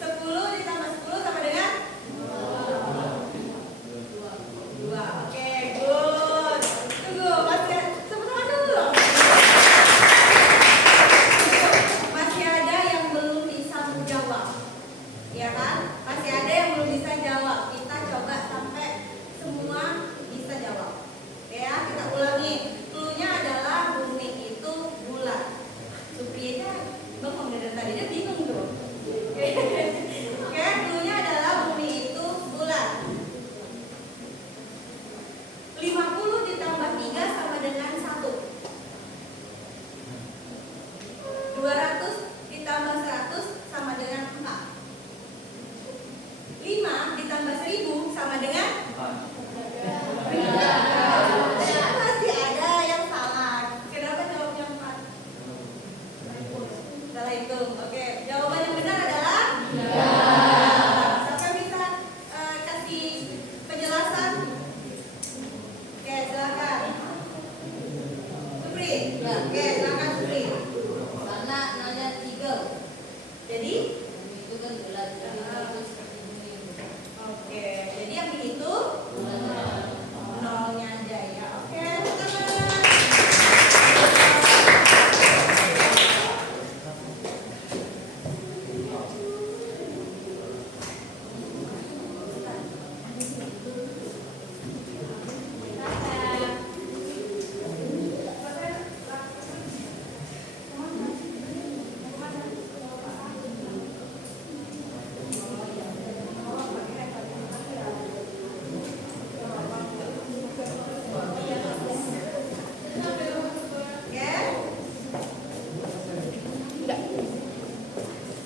10 ditambah 10 sama dengan 2. Oke, good. Tunggu, masih tepuk tangan dulu. Masih ada yang belum bisa menjawab. Ya kan? Masih ada yang belum bisa jawab. Kita coba sampai semua bisa jawab. Oke ya, kita ulangi. Cluenya adalah bumi itu bulat. Supriyanya bengong dari tadi, dia bingung tuh. Oke, cluenya adalah bumi itu bulat. 50 ditambah 3 sama dengan 1. 200 ditambah 100 sama dengan 4. 5 ditambah 1000 sama dengan 3. Masih ada yang salah. Kenapa jawabnya 4? Salah hitung. Oke, jawaban yang benar adalah siapa yang bisa kasih penjelasan? Oke, silakan. Supri. Oke, silakan Supri. Karena nanya 3. Jadi, Itu kan bulat. Itu seperti bumi. oke, jadi yang dihitung nolnya aja ya. Oke, teman-teman.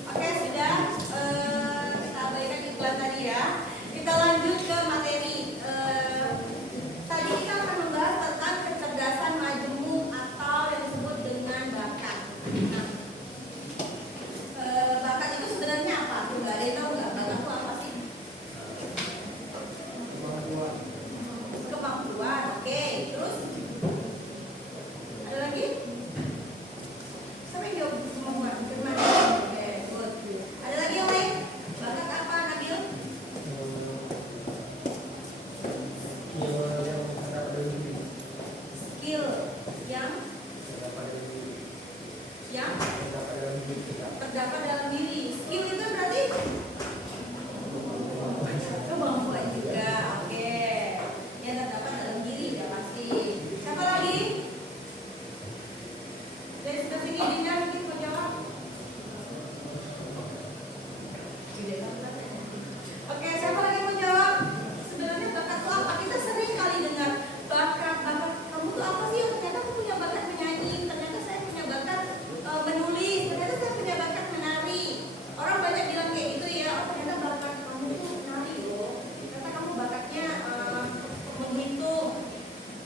Oke, sudah kita abaikan iklan tadi ya. Kita lanjut ke materi. Tadi kita akan membahas tentang kecerdasan majemuk atau yang disebut dengan bakat. Nah, bakat itu sebenarnya apa? Tuh, nggak ada yang tahu nggak? Bakat itu apa sih? Kemampuan. Oke, terus ada lagi? Siapa yang jawab kemampuan? Firman. Oke, good. Ada lagi yang lain? Bakat apa, Nabil? Skill yang terdapat dalam diri. Skill itu berarti kemampuan juga. Oke, yang terdapat dalam diri ya pasti. Siapa lagi? Dari sebelah sini Dinda mungkin mau jawab. Oke, siapa lagi mau jawab? Sebenarnya bakat itu apa? Kita sering kali dengar bakat kamu tuh apa sih? Ternyata aku punya bakat menyanyi, ternyata saya punya bakat menulis, ternyata saya punya bakat menari. Orang banyak bilang kayak gitu ya. Oh, ternyata bakat kamu tuh menari loh. Ternyata kamu bakatnya menghitung.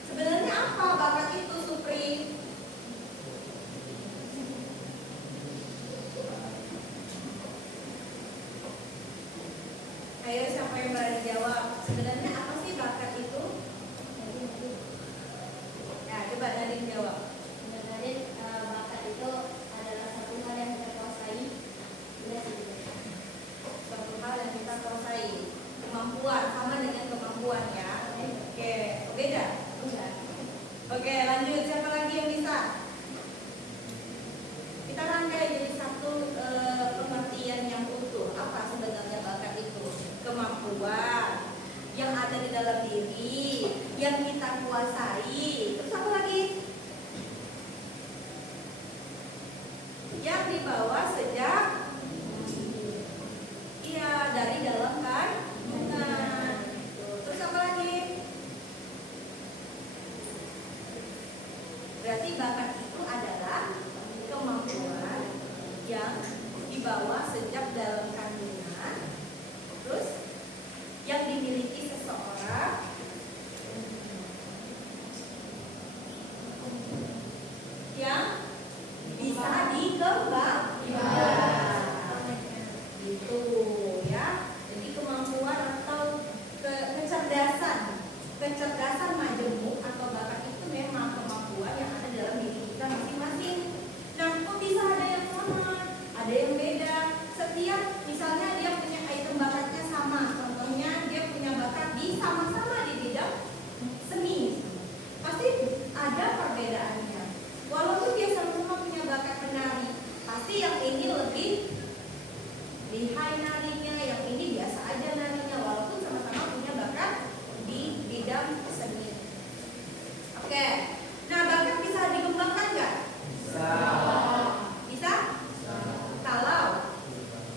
Sebenarnya apa bakat itu, Supri? Ayo, siapa yang berani jawab? Sebenarnya apa sih bakat itu? Ya, coba Nadine jawab. Sebenarnya bakat itu adalah satu hal yang kita kuasai. Suatu hal yang kita kuasai. Kemampuan, sama dengan kemampuan ya. Oke, beda? Oke, lanjut. Siapa lagi yang bisa? Kita rangkai jadi satu pengertian yang utuh. Apa sebenarnya bakat itu? Kemampuan yang ada di dalam diri, yang kita kuasai. Terus apa lagi? Yang dibawa sejak dari dalam kandungan. Terus apa lagi? narinya, yang ini biasa aja narinya, walaupun sama-sama punya bakat di bidang seni. Oke, nah bakat bisa dikembangkan nggak? Bisa. Bisa? Kalau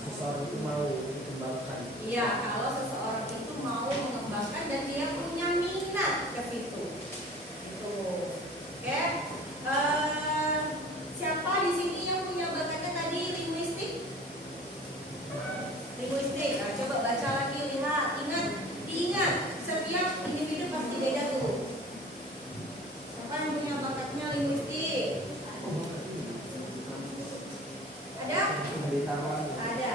Seseorang itu mau dikembangkan. iya, kalau seseorang itu mau mengembangkan dan dia punya minat ke situ. Gitu. Oke. Siapa di sini yang punya bakatnya tadi linguistik? Linguistik. Nah, coba baca lagi, lihat, diingat. Setiap individu pasti beda tuh. Siapa yang punya bakatnya linguistik? Ada? Di tangan. Ada.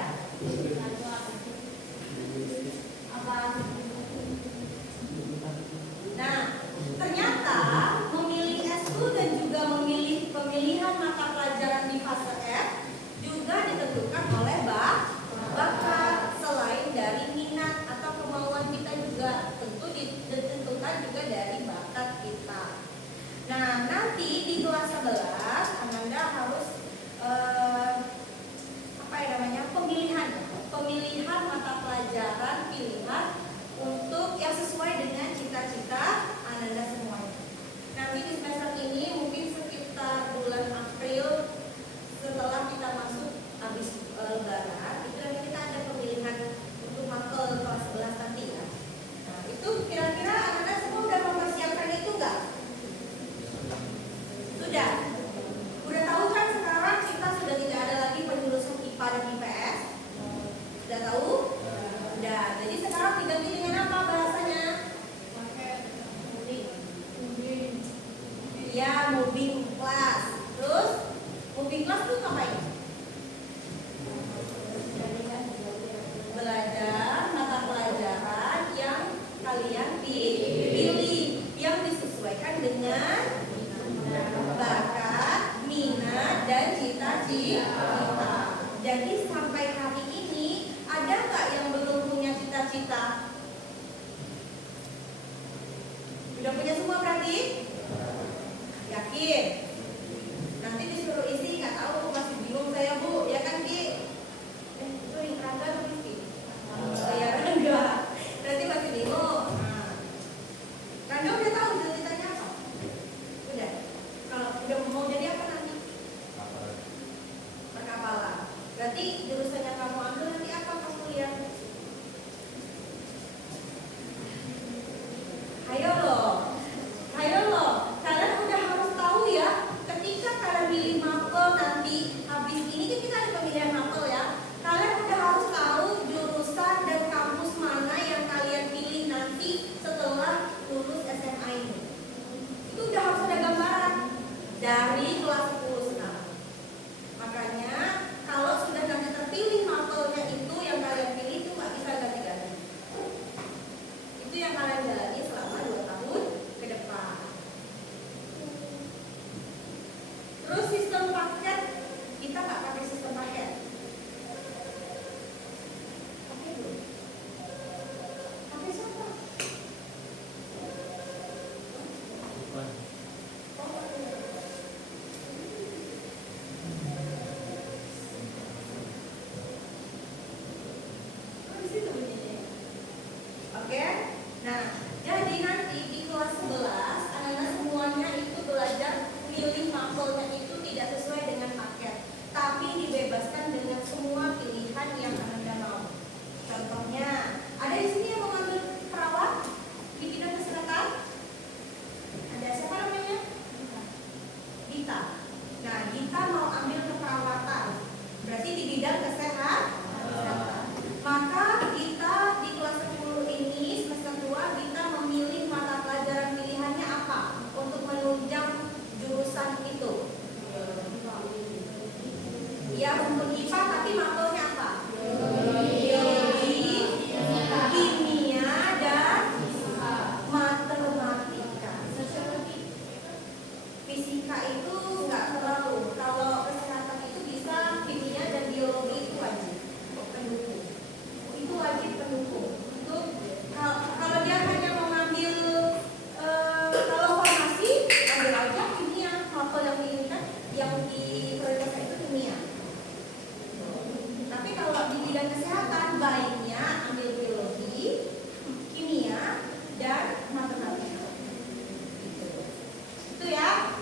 Nah, ternyata memilih S2 dan juga memilih pemilihan mata pelajaran di fase F juga ditentukan oleh bakat selain dari minat atau kemauan kita juga tentu ditentukan juga dari bakat kita. Nah, nanti di kelas 11 Ananda harus pemilihan mata pelajaran pilihan untuk yang sesuai dengan cita-cita Ananda semuanya. Nanti di semester ini mungkin sekitar bulan April setelah kita masuk habis lebaran itu nanti kita ada pemilihan untuk matkul kelas 11 nanti ya. Nah, itu kira-kira Ananda semua udah mempersiapkan itu enggak? Sudah. Udah tahu kan sekarang kita sudah tidak ada lagi penjurusan IPA dan IPS? Sudah tahu? Udah. Jadi sekarang diganti dengan apa bahasanya? Ya, moving class. Terus moving class tuh ngapain? Belajar mata pelajaran yang kalian pilih, yang disesuaikan dengan bakat, minat, dan cita-cita. Jadi sampai hari ini ada nggak yang belum punya cita-cita? Udah punya semua berarti? Yakin? baiknya ambil biologi, kimia, dan matematika. Itu ya.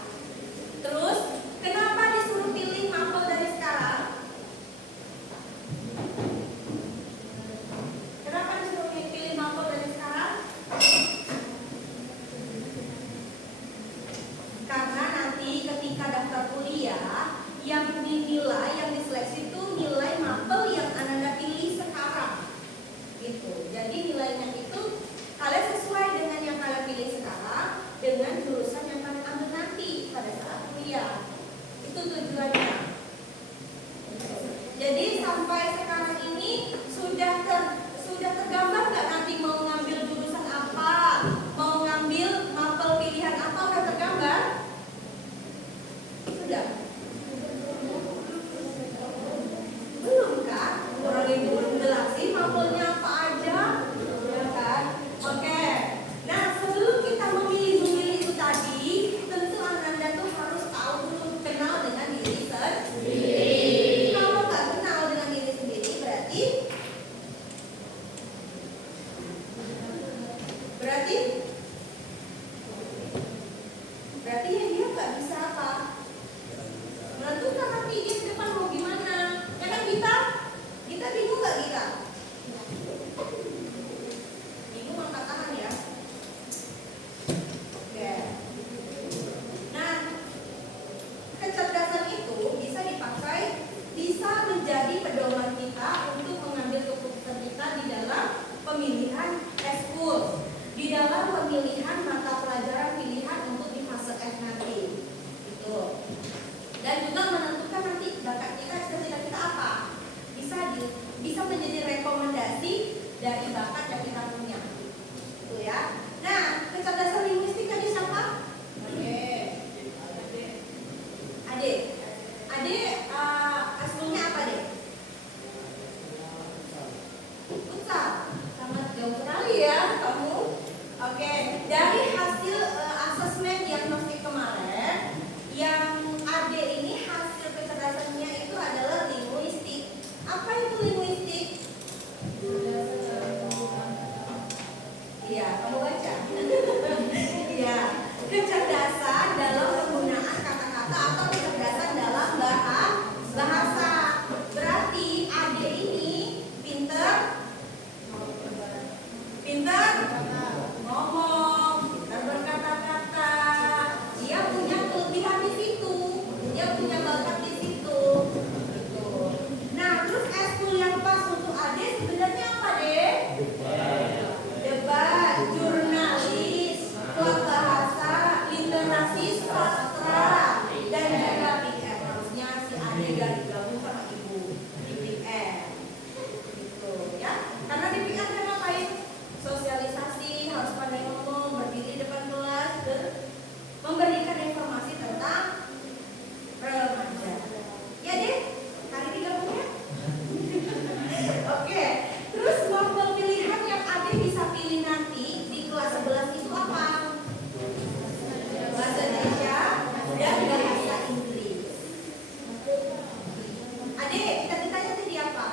Terus kenapa disuruh pilih mapel dari sekarang? Kenapa disuruh pilih mapel dari sekarang? Karena nanti ketika daftar kuliah, yang dinilai, yang diseleksi itu nilai mapel yang Anda pilih sekarang. Gitu. Jadi nilainya itu kalian sesuai dengan yang kalian pilih sekarang dengan jurusan yang kalian ambil nanti pada saat kuliah. Itu tujuannya. Jadi sampai sekarang ini sudah tergambar nggak nanti mau ngambil jurusan apa, mau ngambil mapel pilihan apa, udah tergambar? Sudah? Belum kan? Orang ibu belum jelasin mapelnya apa aja, ya kan? Oke. Nah, sebelum kita memilih itu tadi, tentu Anda tuh harus tahu dulu, kenal dengan diri sendiri. Kalau nggak kenal dengan diri sendiri, berarti ya dia nggak bisa apa? Menentukan nanti dia ke depan mau gimana. Ya kan kita bingung nggak kita? Bingung angkat tangan ya. Oke. Nah, kecerdasan itu bisa dipakai, bisa menjadi pedoman kita untuk mengambil keputusan kita di dalam pemilihan eskul, di dalam pemilihan mata pelajaran pilihan untuk di fase F nanti. Gitu. Dan juga menentukan nanti bakat kita, cita-cita kita apa. Bisa menjadi rekomendasi dari bakat yang kita punya. Itu ya. Nah, kecerdasan linguistik tadi siapa? Ade, aslinya apa deh? Futsal. Sama jauh sekali ya kamu. Oke, dari hasil asesmen diagnostik kemarin, yang Ade ini hasil kecerdasannya itu adalah linguistik. Apa itu linguistik? Iya, kamu baca. Iya, kecerdasan dalam penggunaan kata-kata atau kecerdasan dalam bahasa. Berarti Ade ini pinter ngomong, pinter berkata-kata. Dia punya kelebihan di situ, dia punya bakat di situ. Gitu. Nah, terus eskul yang pas untuk Ade sebenarnya apa deh? Debat, jurnalis, klub bahasa, literasi sastra, dan juga PM. Harusnya si Ade gabung sama ibu di PM. Gitu ya. Karena di PM kan ngapain? Sosialisasi, harus pandai ngomong, berdiri depan kelas, memberikan informasi tentang remaja. Ya deh, hari ini gabung ya. Oke, terus mapel pilihan yang Ade bisa pilih nanti di kelas 11 itu apa? Bahasa Indonesia dan bahasa Inggris. Ade, kita ditanya tadi apa?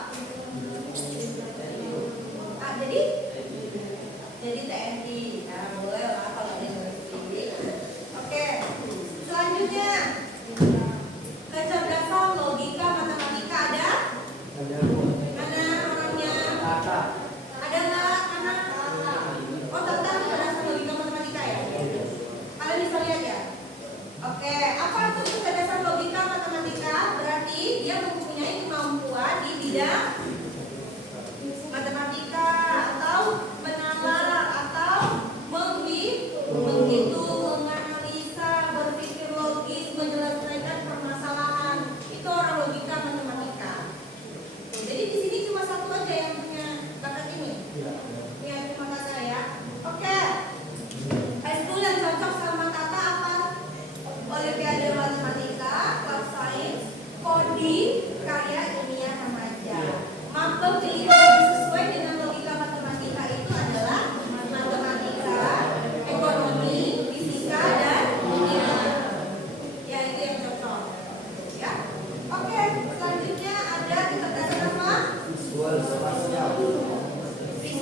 Jadi TNI. Nah, boleh lah kalau ada yang Oke, selanjutnya kecerdasan logika matematika ada? Mana orangnya? Ada nggak? Mana? Oh, tentang kecerdasan logika matematika ya? Kalian bisa lihat ya? Oke, apa itu kecerdasan logika matematika? Berarti dia mempunyai kemampuan di bidang matematika atau menalar atau menghitung, menganalisa, berpikir logis, menyelesaikan permasalahan. Itu orang logika matematika. Jadi di sini cuma satu aja yang punya bakat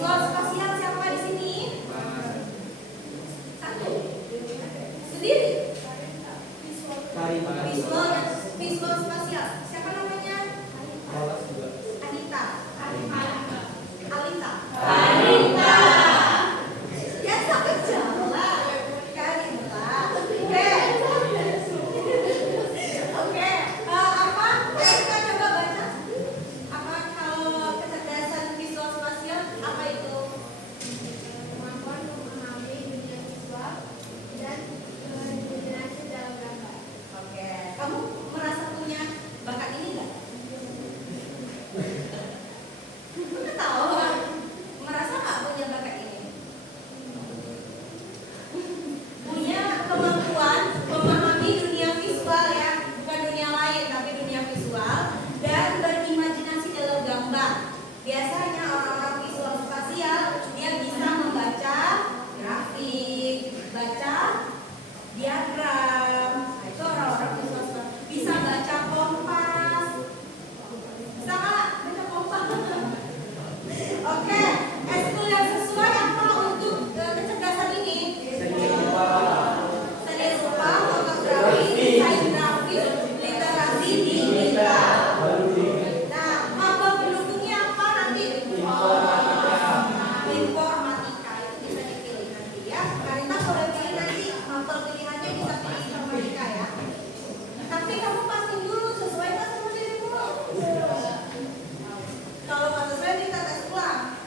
Visual spasial siapa di sini? Satu. Sendiri. Karima Visual spasial. Siapa namanya? Rolas juga. Anita. Alita. Ya sampai jalan. Karima. Oke. Apa? Kita coba baca. Apa kalau kecerdasan visual spasial apa itu? Kemampuan memahami dunia visual dan berinteraksi dalam gambar. Oke. Kamu merasa punya bakat ini nggak? Ketawa. Merasa nggak punya bakat ini? Punya kemampuan memahami dunia visual ya, bukan dunia lain tapi dunia visual dan berimajinasi dalam gambar. Biasanya orang-orang visual spasial dia bisa membaca grafik, baca diagram. Nah, itu orang-orang visual spasial. Bisa baca kompas. Bisa nggak baca kompas? Oke, eskul yang sesuai apa untuk kecerdasan ini? Seni rupa, fotografi, desain grafis, literasi digital. Nah, maba pendukungnya apa nanti? Informatika itu bisa dipilih nanti ya. Karina boleh pilih nanti, mapel pilihannya bisa pilih informatika ya. Tapi kamu pastiin dulu sesuai nggak sama dirimu. Kalau nggak sesuai kita tes ulang.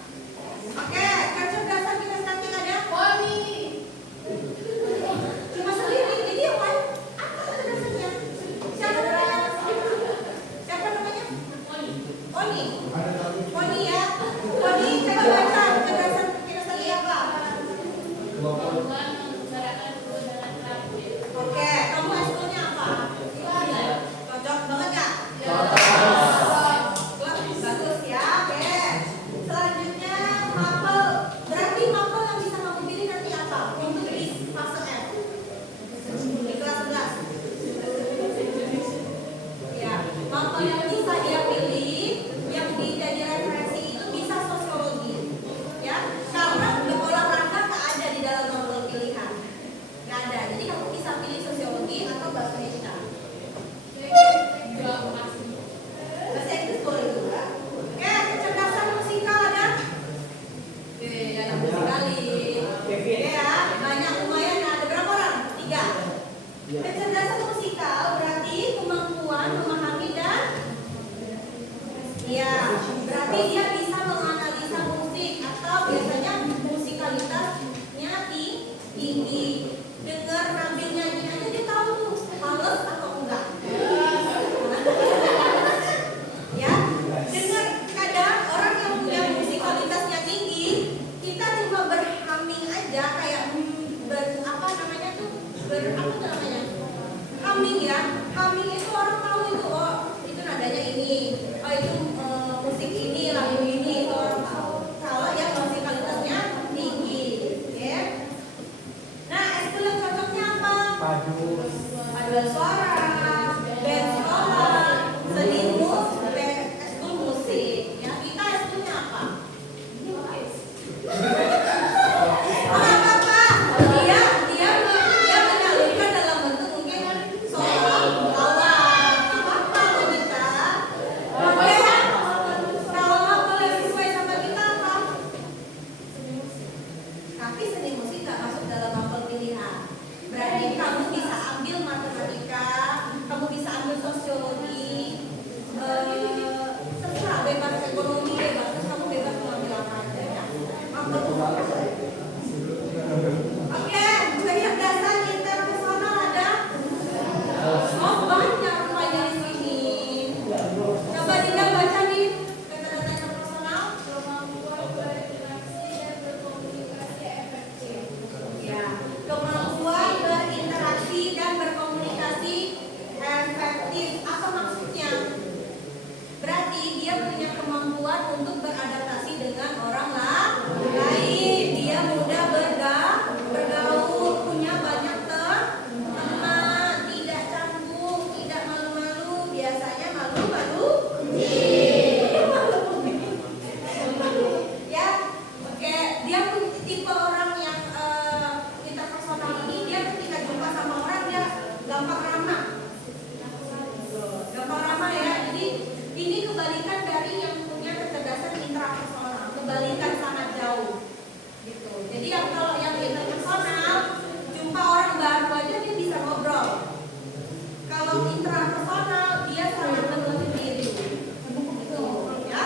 jauh gitu. Jadi yang kalau yang interpersonal jumpa orang baru aja dia bisa ngobrol. Kalau intrapersonal dia sangat menutup diri gitu ya.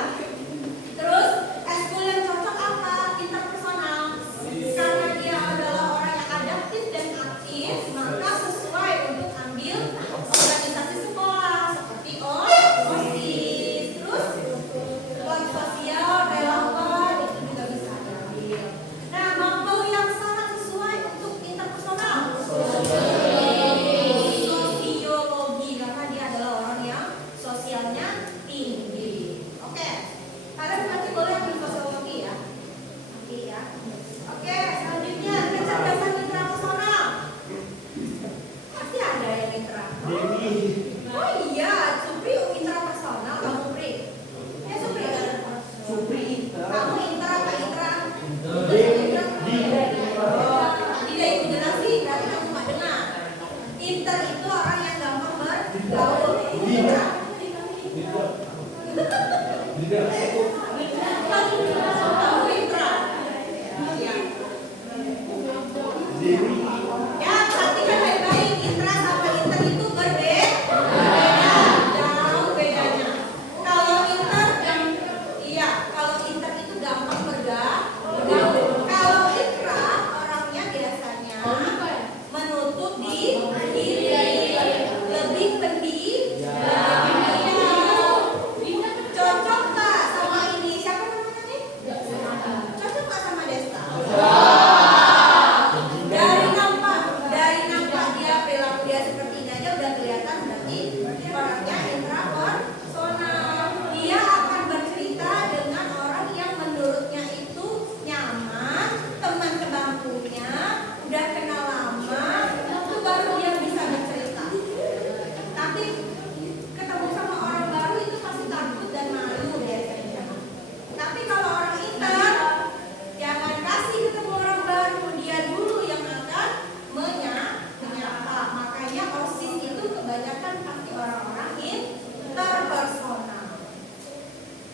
Terus eskul yang cocok apa? Interpersonal, karena dia adalah orang yang adaptif dan aktif, maka sesuai untuk ambil organisasi sekolah seperti OSIS, terus kelas sosial, relawan, itu juga bisa diambil. Nah, mau yang sangat sesuai untuk interpersonal, sosiologi, karena dia adalah orang yang sosialnya tinggi. Oke, kalian nanti boleh ambil sosiologi ya, nanti ya. Oke, selanjutnya kecerdasan intrapersonal. Pasti ada yang intra. Oh iya, Supri intrapersonal, kamu Pri. Ya Supri kan? Supri Inter. Kamu intra apa intra? Dewi. Tidak ibu jelasin, berarti kamu nggak dengar. Inter itu orang yang gampang bergaul. Intra. Kamu intra. Ya. Ya, perhatikan baik-baik. Intra sama inter itu berbeda. Jauh bedanya. Kalau inter, kalau inter itu gampang bergaul. Kalau intra orangnya biasanya menutup diri, lebih pendiam. Cocok nggak sama ini? Siapa namanya nih? Cocok nggak sama Desta? Dari nampak dia perilaku dia seperti ini aja udah kelihatan berarti orangnya intrapersonal. Dia akan bercerita dengan orang yang menurutnya itu nyaman, teman sebangkunya, udah kenal lama, itu baru dia bisa bercerita. Tapi ketemu sama orang baru itu pasti takut dan malu biasanya. Tapi kalau orang inter, jangan kasih ketemu orang baru, dia dulu yang akan menyapa. Makanya OSIS itu kebanyakan pasti orang-orang interpersonal.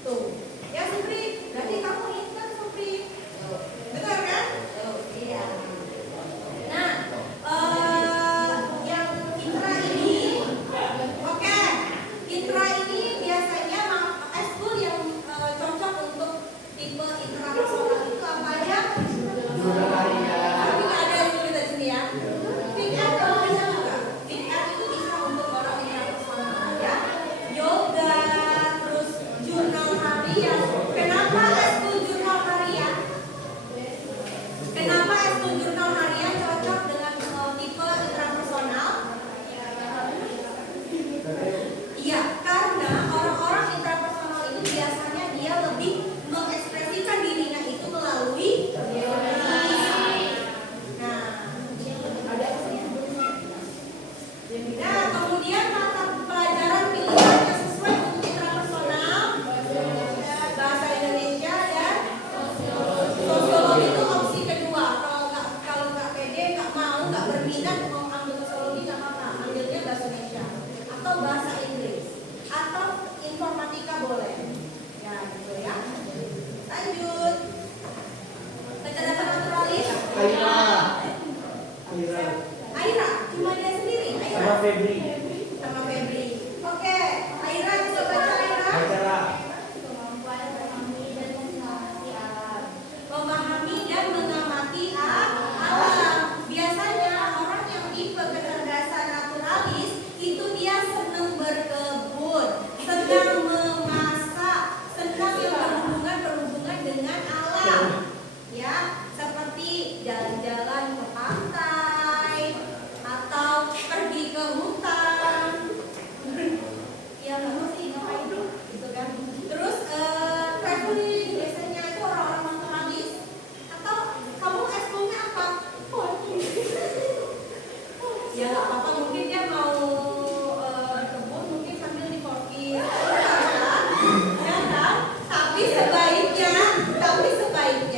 Tuh, ya Supri, berarti kamu inter Supri. Betul kan? Iya. Nah, yang intra ini, oke, intra ini biasanya eskul yang cocok untuk tipe intrapersonal itu apa aja? Tapi nggak ada yang sulit di sini ya. Pick up kamu bisa nggak? Pick up itu bisa untuk orang intrapersonal ya. Yoga, terus jurnal harian. Kenapa eskul jurnal harian? Kenapa eskul jurnal harian cocok dengan tipe intrapersonal? Iya, karena orang-orang intrapersonal itu biasanya dia lebih mengekspresikan dirinya itu melalui teori. Nah, kemudian mata pelajaran pilihan yang sesuai untuk intrapersonal, bahasa Indonesia dan sosiologi itu opsi kedua. Kalau nggak pede, nggak mau, nggak berminat mau ambil sosiologi nggak apa-apa, ambilnya bahasa Indonesia atau bahasa Inggris atau informatika boleh. Ya, gitu ya. Lanjut. Kecerdasan naturalis. Aira, cuma dia sendiri. Sama Febri. Sama Febri. Oke, Aira bisa baca Aira. Kemampuan memahami dan mengamati alam. Memahami dan mengamati alam. Biasanya orang yang tipe kecerdasan naturalis itu dia senang berkebun, senang memasak, senang yang berhubungan dengan alam. Ya, seperti jalan-jalan ke pantai atau pergi ke hutan. Ya, nggak sih ngapain gitu kan. Terus traveling biasanya itu orang-orang naturalis. Atau kamu eskulnya apa? Ya nggak apa-apa, mungkin dia mau berkebun, mungkin sambil difokus, ya kan? Tapi sebaiknya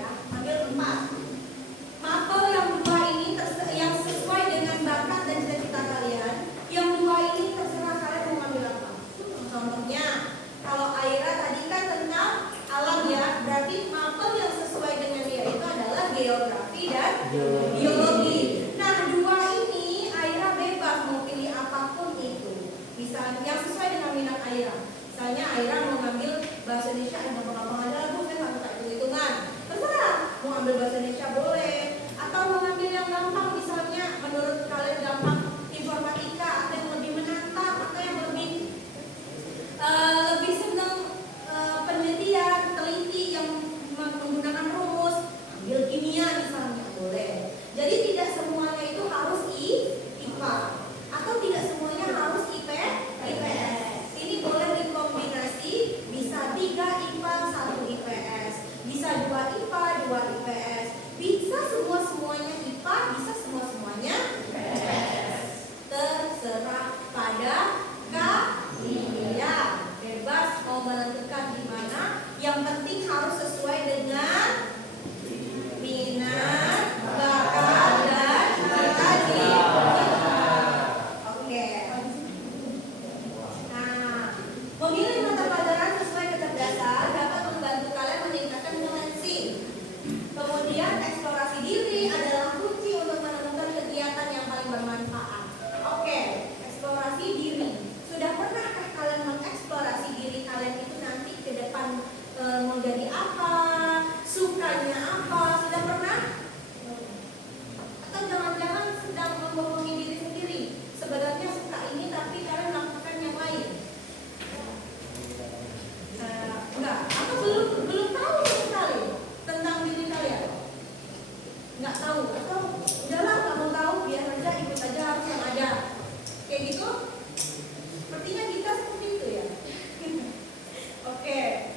ya, ambil 4. Mapel yang 2 ini yang sesuai dengan bakat dan cita-cita kalian. Yang 2 ini terserah kalian mau ambil apa. Contohnya, kalau Aira tadi kan tentang alam ya, berarti mapel yang sesuai dengan dia itu adalah geografi dan biologi. Nah, 2 ini Aira bebas mau pilih apapun itu. Bisa yang sesuai dengan minat Aira. Misalnya Aira mau ngambil bahasa Indonesia, gampang-gampang aja lah Bu, saya nggak suka hitung-hitungan. Terserah, mau ambil bahasa Indonesia boleh. Atau mau ngambil yang gampang, misalnya menurut kalian gampang informatika, atau yang lebih menantang, atau yang lebih senang penelitian, teliti yang menggunakan rumus, ambil kimia misalnya boleh. Jadi tidak semuanya itu harus IPA atau tidak semuanya harus IPS. Ini boleh dikombinasi, bisa 3 IPA 1 IPS, bisa 2 IPA 2 IPS, bisa semuanya IPA, bisa semuanya IPS. Terserah pada kalian, bebas mau menentukan di mana. Yang penting harus sesuai dengan minat, bakat, dan cita-cita. Oke. Nah, memilih mata pelajaran sesuai kecerdasan dapat membantu kalian meningkatkan fluensi. Kemudian eksplorasi diri adalah kunci untuk menemukan kegiatan yang paling bermanfaat. Oke, eksplorasi diri. Sudah pernahkah kalian mengeksplorasi diri kalian itu nanti ke depan mau jadi apa, sukanya apa? Sudah pernah? Atau jangan-jangan sedang membohongi diri sendiri. Sebenarnya suka ini tapi kalian lakukan yang lain. Enggak, atau belum tahu sama sekali tentang diri kalian. Nggak tahu, atau udahlah nggak mau tahu, biar aja ikut aja harus yang ada. Kayak gitu. Sepertinya kita seperti itu ya. Oke.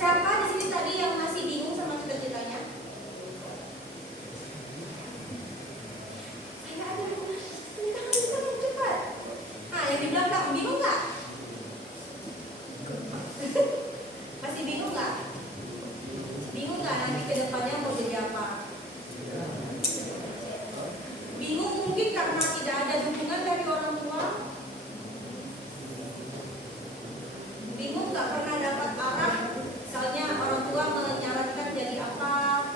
Siapa di sini tadi yang masih bingung sama cita-citanya? Saya ada tangan cepat. Nah, yang di belakang bingung nggak? Masih bingung nggak? Bingung nggak nanti ke depannya mau jadi apa? Bingung mungkin karena tidak ada dukungan dari orang tua. Bingung nggak pernah dapat arah, misalnya orang tua menyarankan jadi apa,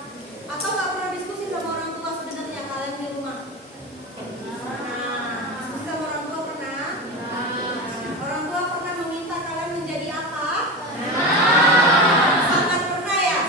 atau nggak pernah diskusi sama orang tua sebenarnya kalian di rumah. Nah, diskusi sama orang tua pernah? Orang tua pernah meminta kalian menjadi apa? Sangat pernah ya?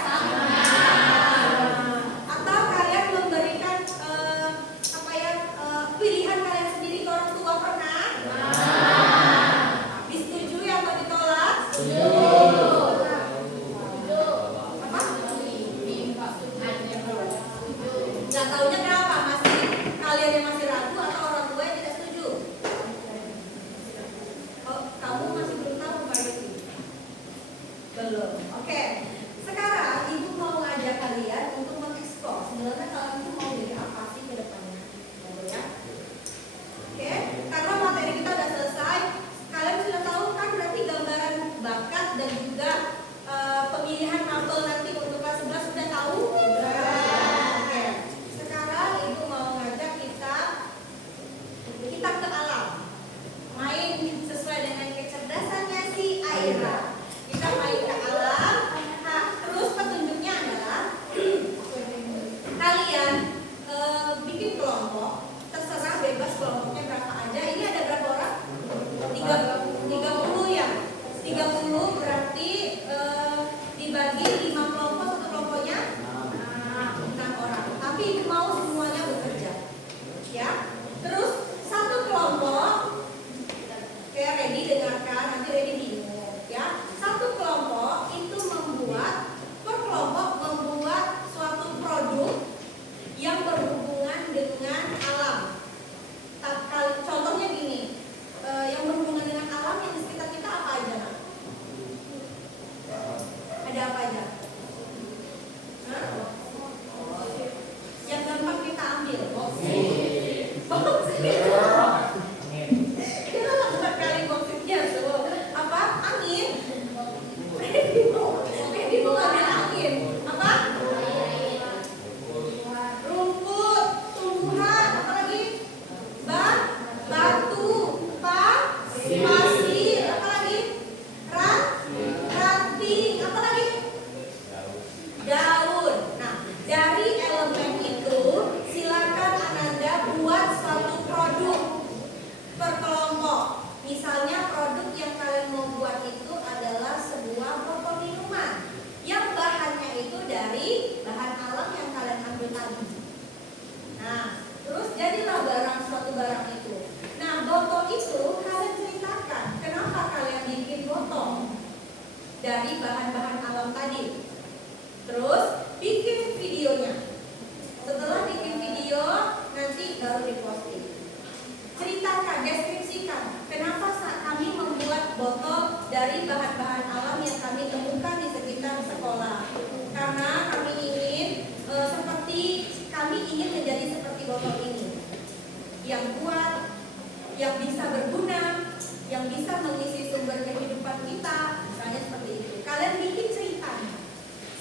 yang bisa berguna, yang bisa mengisi sumber kehidupan kita, misalnya seperti itu. Kalian bikin ceritanya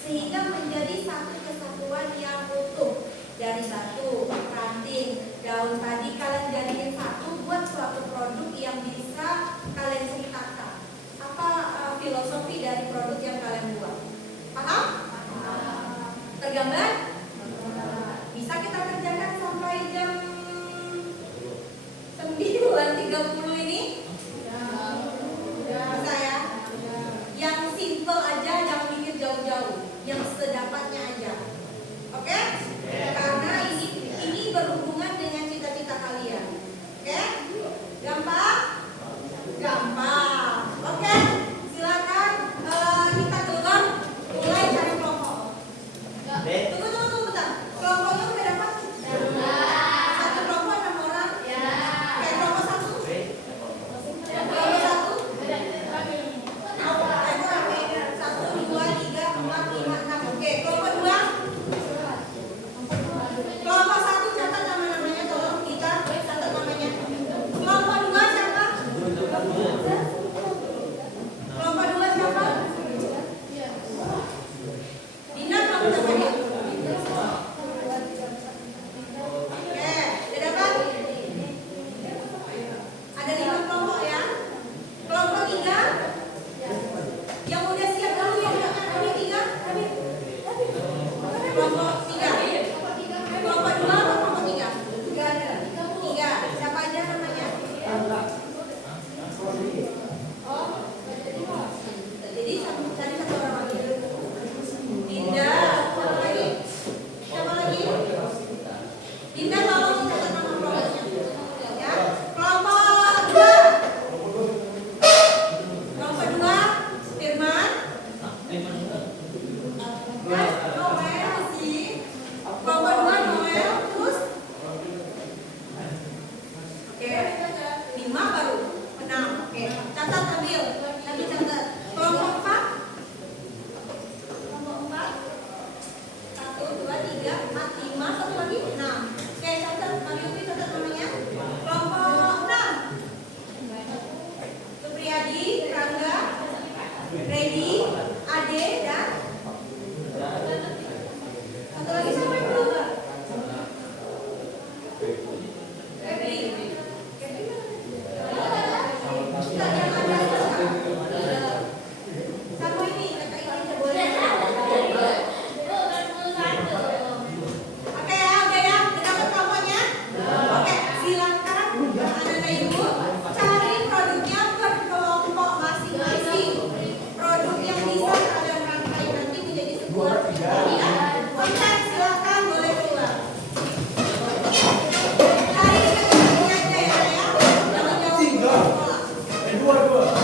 sehingga menjadi satu kesatuan yang utuh. Dari batu, ranting, daun tadi kalian jadiin satu buat suatu produk yang bisa kalian ceritakan. Apa filosofi dari produk yang kalian buat? Paham? Tergambar? Bisa kita kerjakan sampai jam 9.30 ini? Bisa ya? Yang simple aja, jangan mikir jauh-jauh. Yang sedapatnya aja. Oke? Karena ini berhubungan dengan cita-cita kalian. Oke? Gampang? Gampang. Oke? Silakan kita duluan mulai cari kelompok. Tunggu bentar. Kelompoknya udah dapat? Satu kelompok 6 orang? Oke, kelompok 1? Kelompok 1? 1, 2, 3, 4, 5, 6. Oke, kelompok 2? Kelompok 1 catat nama-namanya, tolong kita catat namanya. Kelompok 2 siapa? Kelompok 2 siapa? Dina, kamu siapa dia? Oke, udah dapat? Ada 5 kelompok ya. Kelompok 3 yang udah siap dulu ya. Kami 3. Kelompok 3. Kelompok 2 atau kelompok 3? 3. Siapa aja namanya? Oh, jadi cari satu orang lagi. Dinda, siapa lagi? Siapa lagi? Dinda, tolong catat nama kelompoknya. Ya, kelompok 2. Kelompok 2, Firman. Noel sih. Kelompok 2 Noel, terus oke, 5 baru 6. Oke, catat ambil. Lagi catat. Kelompok 4. Kelompok 4. 1, 2, 3, 4, 5, satu lagi 6. Oke, catat. Mariuti catat namanya. Kelompok 6. Supriyadi, Rangga, Redi, Ade, dan satu lagi siapa yang belum? Febri. Kita yang ada sama ini, kakak ini boleh. Oke ya, udah ya, udah dapat kelompoknya? Oke, silakan anak-anak ibu cari produknya per kelompok masing-masing. Produk yang bisa kalian rangkai nanti menjadi sebuah karya. Oke, silakan boleh keluar. Cari yang aja ya, jangan jauh sekolah.